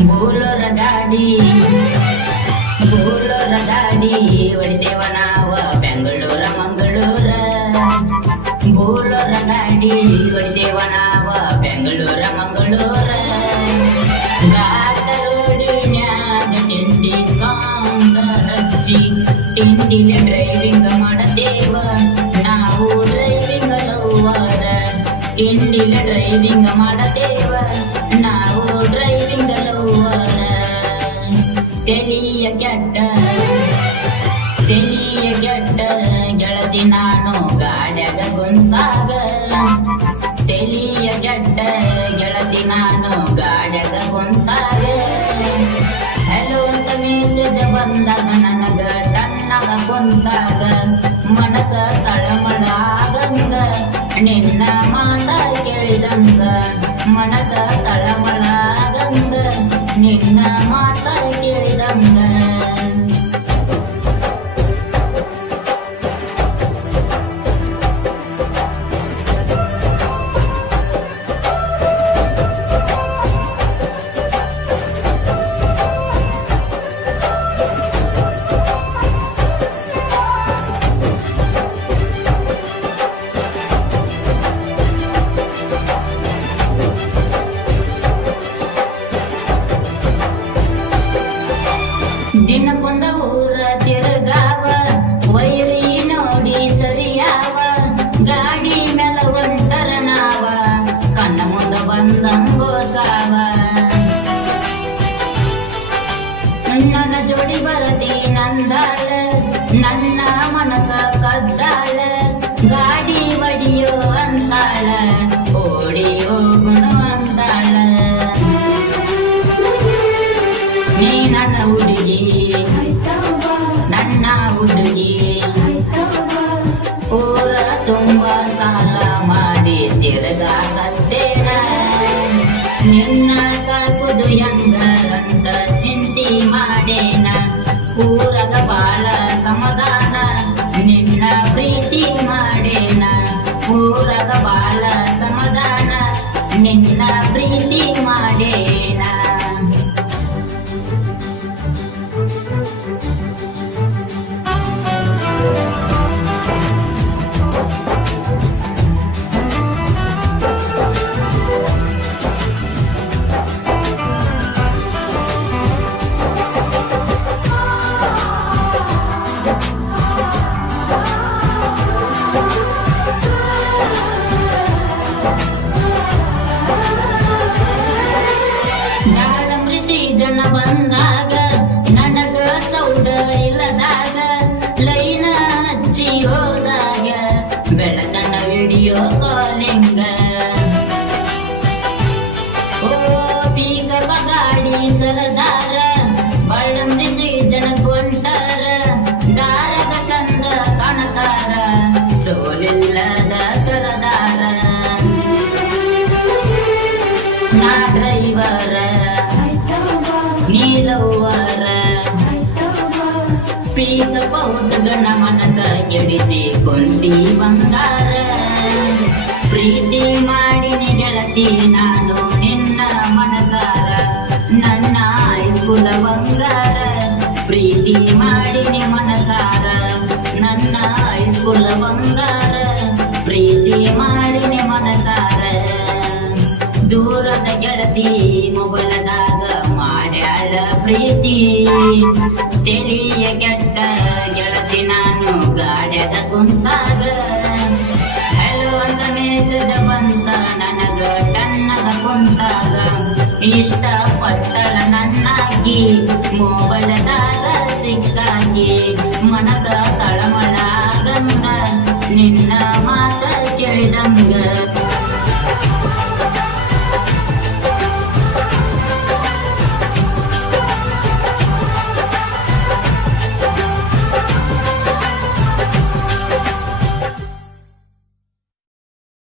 ಗಾಡಿ ಬೂಲರ ಗಾಡಿ ಹೊಡಿತೇವ ನಾವ ಬೆಂಗಳೂರ, ಮಂಗಳೂರ. ಬೂಲರ ಗಾಡಿ ಹೊಡಿತೇವ ನಾವ ಬೆಂಗಳೂರ, ಮಂಗಳೂರ. ಘಾಟ ರೋಡಿನ್ಯಾಗ ತಿಂಡಿ ಸಾಂಗ್ ಹಚ್ಚಿ ಡ್ರೈವಿಂಗ್ ಮಾಡತೇವ. ನಾವು ಡ್ರೈವಿಂಗ್ ಲವ್ವರ ತಿಂಡಿಲೆ ಡ್ರೈವಿಂಗ್ ಮಾಡತೇವ. ತೆಲಿಯ ಕೆಟ್ಟ ತೆಲಿಯ ಕೆಟ್ಟ ಗೆಳತಿ ನಾನು ಗಾಡ್ಯಾಗ ಕುಂತಾಗ ತೆಲಿಯ ಕೆಟ್ಟ ಗೆಳತಿ ನಾನು ಗಾಡ್ಯಾಗ ಕುಂತಾಗ ಹಲೋ ಅಂತ ಮೇಸೇಜ ಬಂದಾಗ ನನಗ ಟಣ್ಣಗ ಕುಂತಾಗ ಮನಸ ತಳಮಳ ಆಗಂಗ ನಿನ್ನ ಕೇಳಿದಂಗ ಮನಸ ತಳಮಳ ಆಗಂಗ ನಿನ್ನ ಮಾತ ಕೇಳಿದಂಗ ನನ್ನ ಜೋಡಿ ಬರತಿ ನಂದಾಳ ನನ್ನ ಮನಸ ಕದ್ದಾಳ ಗಾಡಿ ಒಡಿಯೋ ಅಂತಾಳ ಓಡಿ ಹೋಗುಣು ಅಂತಾಳ ನೀ ನನ್ನ ಹುಡುಗಿ ನನ್ನ ಹುಡುಗಿ ಪೂರ ತುಂಬ ಸಾಲ ಮಾಡಿ ತಿರುಗಾಕತ್ತೇನ ನಿನ್ನ ಸಾಕುದು ಹೆಂಗ ಅಂತ ಚಿಂತಿ ಮಾಡೇನ ಊರಗ ಬಾಳ ಸಮಾಧಾನ ನಿನ್ನ ಪ್ರೀತಿ ಮಾಡೇನ ಊರಗ ಬಾಳ ಸಮಾಧಾನ ನಿನ್ನ ಪ್ರೀತಿ ಸೌಡ ಇಲ್ಲದಾಗ ಲೈನ ಹಚ್ಚಿ ಹೋದಾಗ ಬೆಳತನ ವಿಡಿಯೋ ಕಾಲಿಂಗ ಓ ಬೀಗರ್ವ ಗಾಡಿ ಸರದಾರ ಬಳ್ಳಂಬ್ರಿ ಸೀಜನ್ ಕೊಂಟಾರ ದಾರಗ ಚಂದ ಕಾಣತಾರ ಸೋಲಿಲ್ಲದ ಸರದಾರ ನಾ ಡ್ರೈವರ ನೀಲವ್ವರ ಪ್ರೀತ ಪೌಂಡಗಳ ಮನಸ ಕೆಡಿಸಿ ಕೊಂದಿ ಬಂಗಾರ. ಪ್ರೀತಿ ಮಾಡಿನಿ ಗೆಳತಿ, ನಾನು ನಿನ್ನ ಮನಸಾರ, ನನ್ನ ಹೈಸ್ಕೂಲ ಬಂಗಾರ. ಪ್ರೀತಿ ಮಾಡಿನಿ ಮನಸಾರ, ನನ್ನ ಹೈಸ್ಕೂಲ ಬಂಗಾರ. ಪ್ರೀತಿ ಮಾಡಿನಿ ಮನಸಾರ. ದೂರದ ಗೆಳತಿ ಮೊಬಲದಾಗ ಮಾಡ್ಯಾಳ ಪ್ರೀತಿ? ತಿಳಿಯ ಕೆಟ್ಟ ಗೆಳತಿ ನಾನು ಗಾಡ್ಯಾಗ ಕುಂತಾಗ ಹಲೋ ಅಂತ ಮೇಷ ಬಂತ ನನಗ ಟನ್ನಗ ಕುಂತಾಗ. ಇಷ್ಟ